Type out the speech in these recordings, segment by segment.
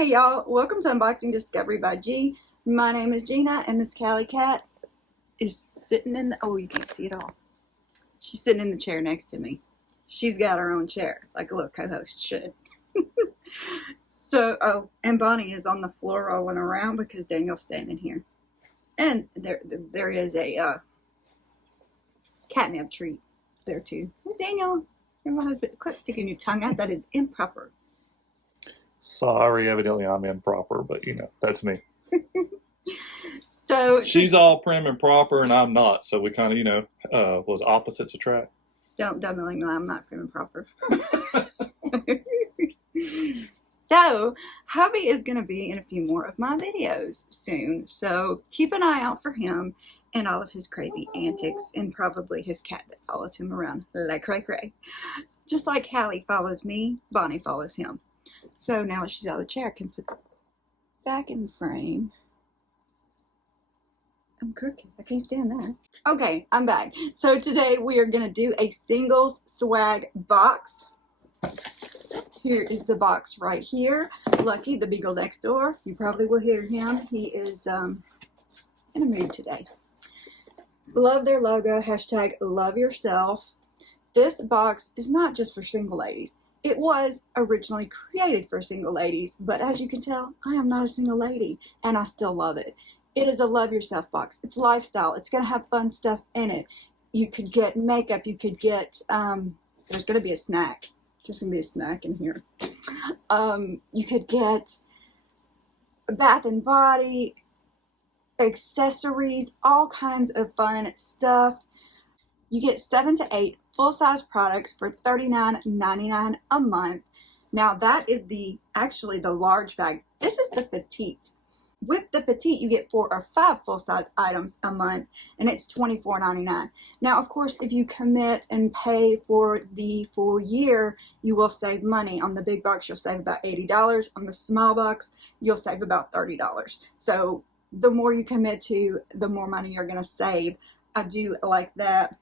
Hey y'all, welcome to Unboxing Discovery by G. My name is Gina and Miss Callie Cat is sitting in the, oh you can't see it all. She's sitting in the chair next to me. She's got her own chair, like a little co-host should. And Bonnie is on the floor rolling around because Daniel's standing here. And there is a catnip treat there too. Hey Daniel, you're my husband. Quit sticking your tongue out, that is improper. Sorry, evidently I'm improper, but you know, that's me. So she's all prim and proper and I'm not, so we kind of, you know, was opposites attract. Don't me like I'm not prim and proper. So hubby is going to be in a few more of my videos soon, so keep an eye out for him and all of his crazy antics, and probably his cat that follows him around like cray. Just like Callie follows me, Bonnie follows him. So now that she's out of the chair, I can put it back in the frame. I'm crooked. I can't stand that. Okay, I'm back. So today we are going to do a singles swag box. Here is the box right here. Lucky, the beagle next door. You probably will hear him. He is in a mood today. Love their logo. Hashtag love yourself. This box is not just for single ladies. It was originally created for single ladies, but as you can tell, I am not a single lady, and I still love it. It is a love yourself box. It's lifestyle. It's going to have fun stuff in it. You could get makeup. You could get, there's going to be a snack. There's going to be a snack in here. You could get bath and body, accessories, all kinds of fun stuff. You get 7 to 8 full-size products for $39.99 a month. Now that is actually the large bag. This is the petite. With the petite, you get 4 or 5 full-size items a month, and it's $24.99. Now, of course, if you commit and pay for the full year, you will save money. On the big box, you'll save about $80. On the small box, you'll save about $30. So the more you commit to, the more money you're going to save. I do like that.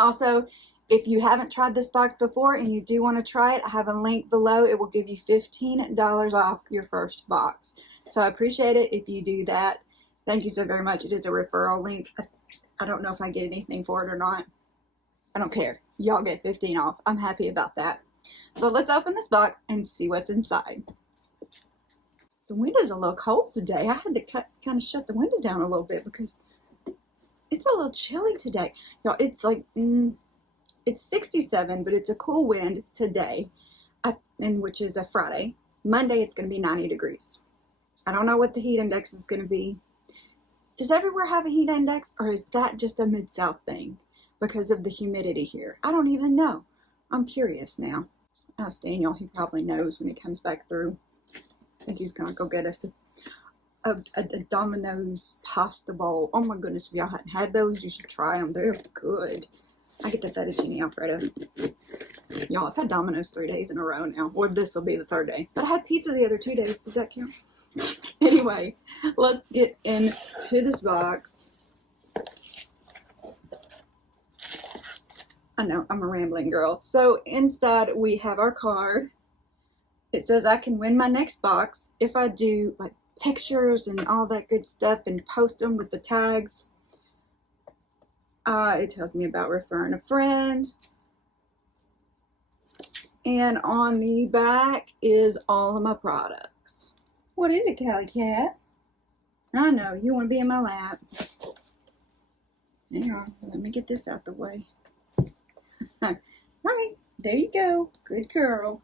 Also, if you haven't tried this box before and you do want to try it, I have a link below. It will give you $15 off your first box. So I appreciate it if you do that. Thank you so very much. It is a referral link. I don't know if I get anything for it or not. I don't care. Y'all get 15 off. I'm happy about that. So let's open this box and see what's inside. The window's a little cold today. I had to kind of shut the window down a little bit because it's a little chilly today. Y'all, it's like, it's 67, but it's a cool wind today, which is a Friday. Monday, it's going to be 90 degrees. I don't know what the heat index is going to be. Does everywhere have a heat index, or is that just a Mid-South thing because of the humidity here? I don't even know. I'm curious now. Ask Daniel. He probably knows when he comes back through. I think he's going to go get us a Domino's pasta bowl. Oh my goodness, if y'all hadn't had those, you should try them. They're good. I get the fettuccine Alfredo. Y'all, I've had Domino's 3 days in a row now. Or this will be the 3rd day. But I had pizza the other 2 days. Does that count? Anyway, let's get into this box. I know, I'm a rambling girl. So inside we have our card. It says I can win my next box if I do like pictures and all that good stuff and post them with the tags. It tells me about referring a friend. And on the back is all of my products. What is it, Callie Cat? I know, you want to be in my lap. Hang on, let me get this out the way. All right, there you go. Good girl.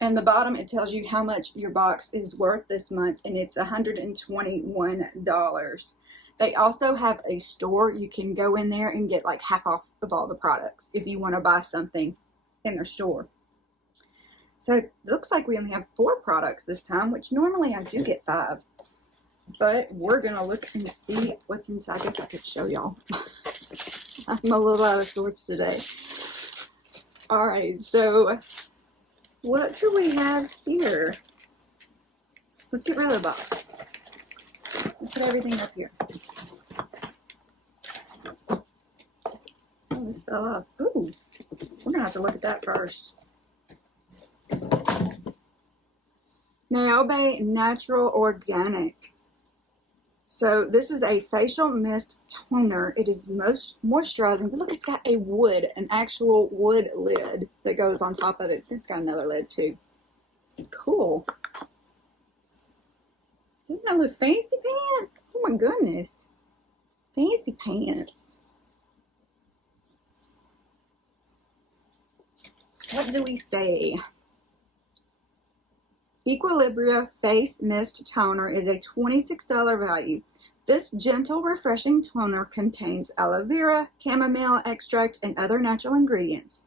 And the bottom, it tells you how much your box is worth this month, and it's $121. They also have a store. You can go in there and get like half off of all the products if you want to buy something in their store. So it looks like we only have 4 products this time, which normally I do get 5. But we're going to look and see what's inside. I guess I could show y'all. I'm a little out of sorts today. All right, so what do we have here? Let's get rid of the box. Let's put everything up here. Oh, this fell off. Ooh, we're going to have to look at that first. Naobay Natural Organic. So this is a facial mist toner. It is most moisturizing. But look, it's got a wood, an actual wood lid that goes on top of it. It's got another lid too. Cool. Doesn't that look fancy pants? Oh my goodness. Fancy pants. What do we say? Equilibria Face Mist Toner is a $26 value. This gentle, refreshing toner contains aloe vera, chamomile extract, and other natural ingredients.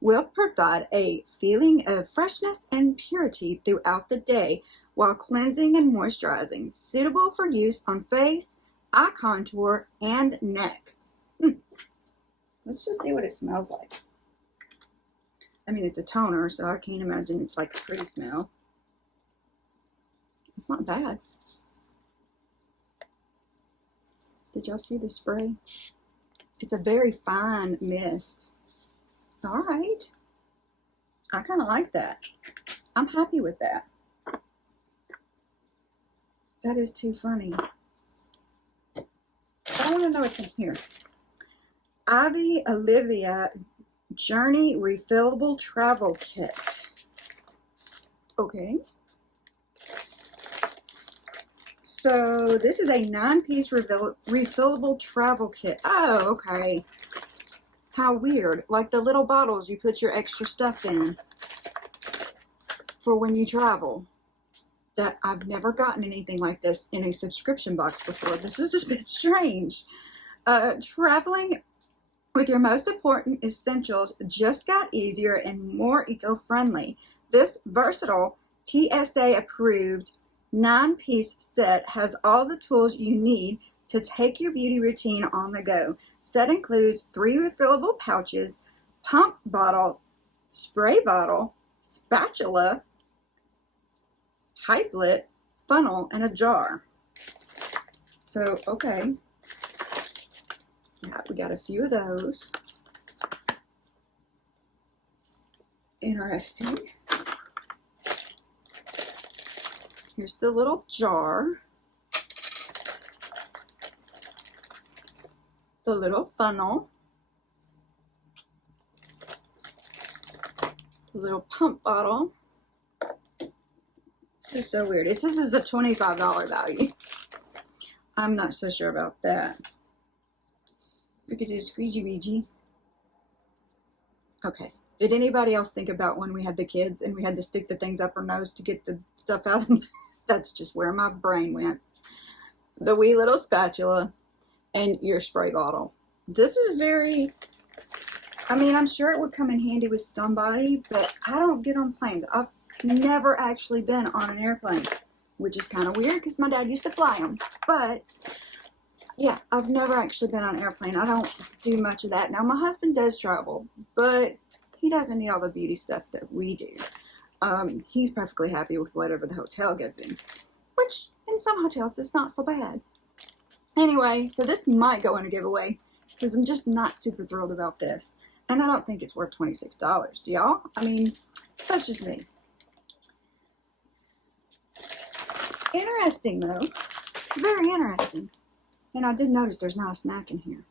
Will provide a feeling of freshness and purity throughout the day while cleansing and moisturizing. Suitable for use on face, eye contour, and neck. Let's just see what it smells like. I mean, it's a toner, so I can't imagine it's like a pretty smell. It's not bad. Did y'all see the spray? It's a very fine mist. All right. I kind of like that. I'm happy with that. That is too funny. I want to know what's in here. Olivia Journey Refillable Travel Kit. Okay. So this is a 9-piece refillable travel kit. Oh, okay. How weird. Like the little bottles you put your extra stuff in for when you travel. That I've never gotten anything like this in a subscription box before. This is a bit strange. Traveling with your most important essentials just got easier and more eco-friendly. This versatile TSA approved 9-piece set has all the tools you need to take your beauty routine on the go. Set includes 3 refillable pouches, pump bottle, spray bottle, spatula, pipelet, funnel, and a jar. So, okay. Yeah, we got a few of those. Interesting. Here's the little jar. The little funnel. The little pump bottle. This is so weird. It says it's a $25 value. I'm not so sure about that. Look at this squeegee weegee. Okay. Did anybody else think about when we had the kids and we had to stick the things up our nose to get the stuff out? That's just where my brain went. The wee little spatula and your spray bottle. This is very, I mean, I'm sure it would come in handy with somebody, but I don't get on planes. I've never actually been on an airplane, which is kind of weird because my dad used to fly them. But yeah, I've never actually been on an airplane. I don't do much of that. Now, my husband does travel, but he doesn't need all the beauty stuff that we do. He's perfectly happy with whatever the hotel gives him, which in some hotels it's not so bad. Anyway, so this might go in a giveaway because I'm just not super thrilled about this. And I don't think it's worth $26. Do y'all? I mean, that's just me. Interesting, though. Very interesting. And I did notice there's not a snack in here.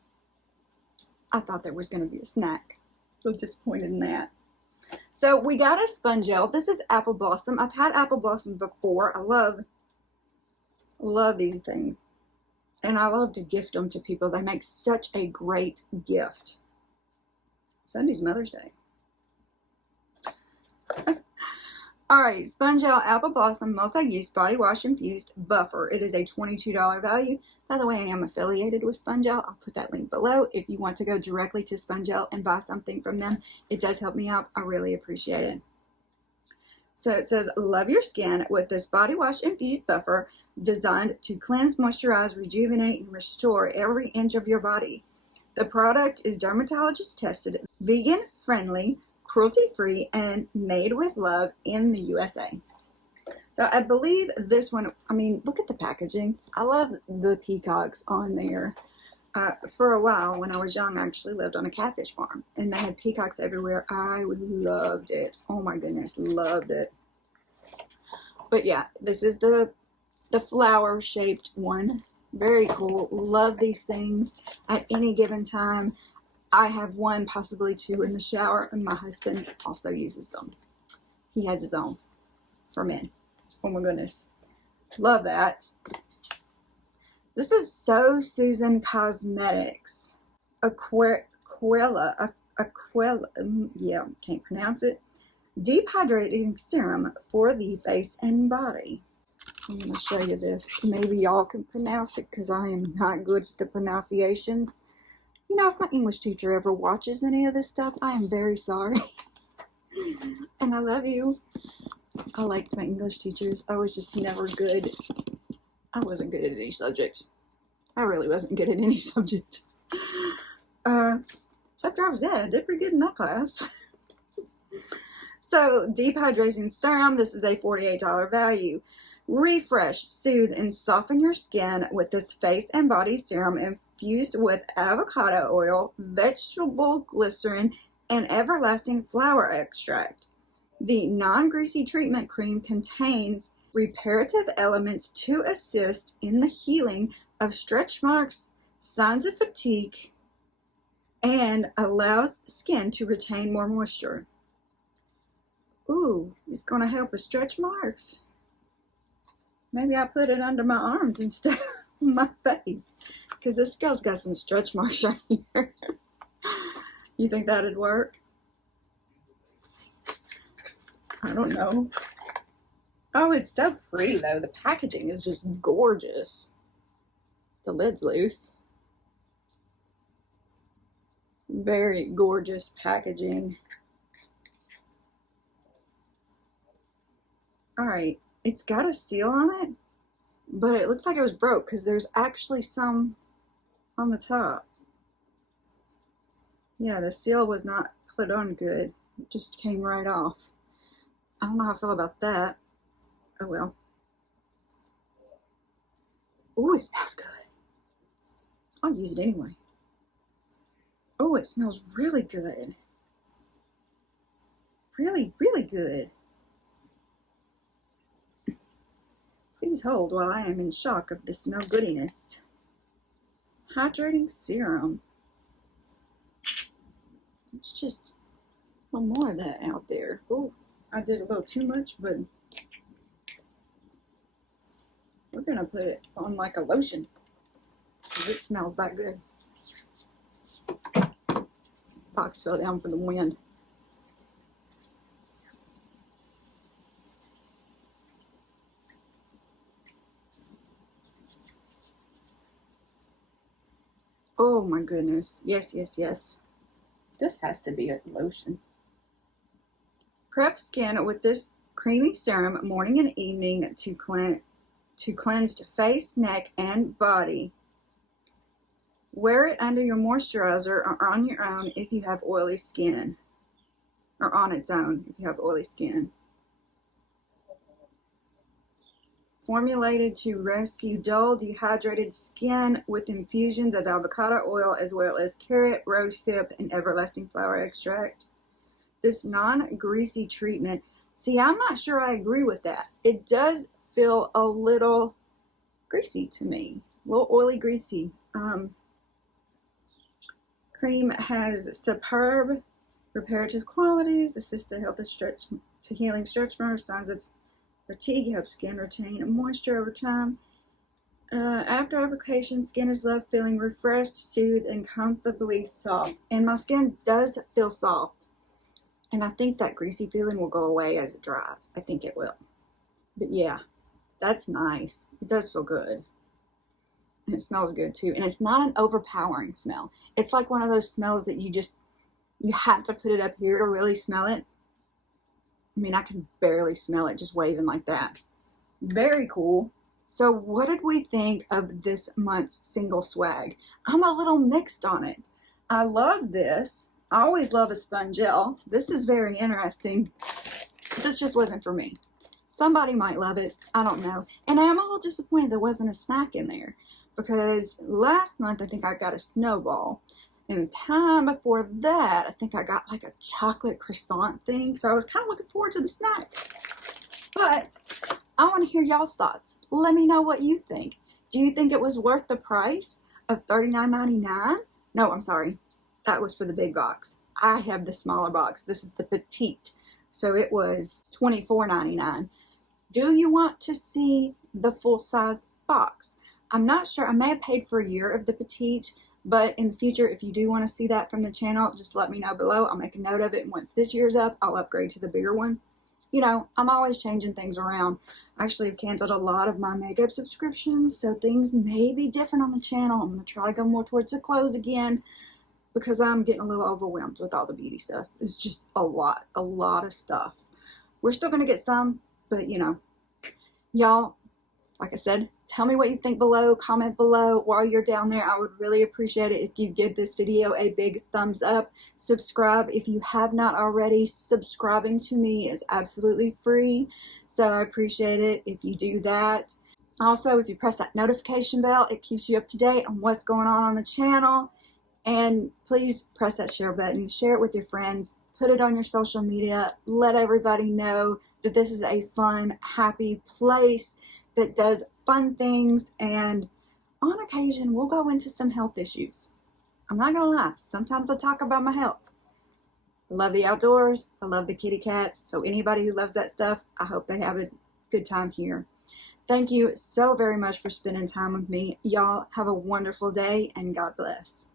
I thought there was going to be a snack. A little disappointed in that. So we got a Spongelle. This is Apple Blossom. I've had Apple Blossom before. I love these things. And I love to gift them to people. They make such a great gift. Sunday's Mother's Day. All right, Spongelle Apple Blossom Multi-Yeast Body Wash Infused Buffer. It is a $22 value. By the way, I am affiliated with Spongelle. I'll put that link below. If you want to go directly to Spongelle and buy something from them, it does help me out. I really appreciate it. So it says, love your skin with this body wash infused buffer designed to cleanse, moisturize, rejuvenate, and restore every inch of your body. The product is dermatologist tested, vegan friendly, cruelty-free, and made with love in the USA. So I believe this one, I mean, look at the packaging. I love the peacocks on there. For a while, when I was young, I actually lived on a catfish farm, and they had peacocks everywhere. I loved it. Oh my goodness, loved it. But yeah, this is the flower shaped one. Very cool. Love these things at any given time. I have one, possibly two in the shower, and my husband also uses them. He has his own for men. Oh my goodness. Love that. This is So Susan Cosmetics. Aquarella, yeah, can't pronounce it. Dehydrating Serum for the face and body. I'm going to show you this. Maybe y'all can pronounce it because I am not good at the pronunciations. You know, if my English teacher ever watches any of this stuff, I am very sorry. And I love you. I liked my English teachers. I was just never good. I wasn't good at any subject. I really wasn't good at any subject. Except I was that. I did pretty good in that class. So, Dehydrating Serum. This is a $48 value. Refresh, soothe, and soften your skin with this face and body serum infused with avocado oil, vegetable glycerin, and everlasting flower extract. The non-greasy treatment cream contains reparative elements to assist in the healing of stretch marks, signs of fatigue, and allows skin to retain more moisture. Ooh, it's going to help with stretch marks. Maybe I put it under my arms instead of my face, because this girl's got some stretch marks right here. You think that'd work? I don't know. Oh, it's so pretty though. The packaging is just gorgeous. The lid's loose. Very gorgeous packaging. Alright, it's got a seal on it, but it looks like it was broke because there's actually some on the top. Yeah, the seal was not put on good. It just came right off. I don't know how I feel about that. Oh well. Ooh, it smells good. I'll use it anyway. Oh, it smells really good. Really, really good. Please hold while I am in shock of the smell goodiness. Hydrating Serum. It's just a little more of that out there. Oh, I did a little too much, but we're going to put it on like a lotion because it smells that good. Box fell down for the wind. Oh my goodness. Yes, yes, yes. This has to be a lotion. Prep skin with this creamy serum morning and evening to cleanse face, neck, and body. Wear it under your moisturizer or on your own if you have oily skin. Or on its own if you have oily skin. Formulated to rescue dull, dehydrated skin with infusions of avocado oil as well as carrot, rosehip, and everlasting flower extract. This non-greasy treatment, see, I'm not sure I agree with that. It does feel a little greasy to me, a little oily, greasy. Cream has superb reparative qualities, assist to healthy to healing stretch marks, signs of fatigue, helps skin retain moisture over time. After application, skin is left feeling refreshed, soothed, and comfortably soft. And my skin does feel soft. And I think that greasy feeling will go away as it dries. I think it will. But yeah, that's nice. It does feel good. And it smells good too. And it's not an overpowering smell. It's like one of those smells that you have to put it up here to really smell it. I mean, I can barely smell it just waving like that. Very cool. So what did we think of this month's single swag? I'm a little mixed on it. I love this. I always love a Spongelle. This is very interesting. This just wasn't for me. Somebody might love it. I don't know. And I am a little disappointed there wasn't a snack in there. Because last month I think I got a snowball. And the time before that, I think I got like a chocolate croissant thing. So I was kind of looking forward to the snack. But I want to hear y'all's thoughts. Let me know what you think. Do you think it was worth the price of $39.99? No, I'm sorry. That was for the big box. I have the smaller box. This is the petite. So it was $24.99. Do you want to see the full-size box? I'm not sure. I may have paid for a year of the petite, but in the future, if you do want to see that from the channel, just let me know below. I'll make a note of it. And once this year's up, I'll upgrade to the bigger one. You know, I'm always changing things around. I actually have canceled a lot of my makeup subscriptions, so things may be different on the channel. I'm going to try to go more towards the clothes again because I'm getting a little overwhelmed with all the beauty stuff. It's just a lot of stuff. We're still going to get some, but you know, y'all, like I said, tell me what you think below. Comment below while you're down there. I would really appreciate it if you give this video a big thumbs up. Subscribe if you have not already. Subscribing to me is absolutely free, so I appreciate it if you do that. Also, if you press that notification bell, it keeps you up to date on what's going on the channel. And please press that share button. Share it with your friends. Put it on your social media. Let everybody know that this is a fun, happy place that does fun things, and on occasion we'll go into some health issues. I'm not gonna lie, sometimes I talk about my health. I love the outdoors, I love the kitty cats, so anybody who loves that stuff, I hope they have a good time here. Thank you so very much for spending time with me. Y'all have a wonderful day, and God bless.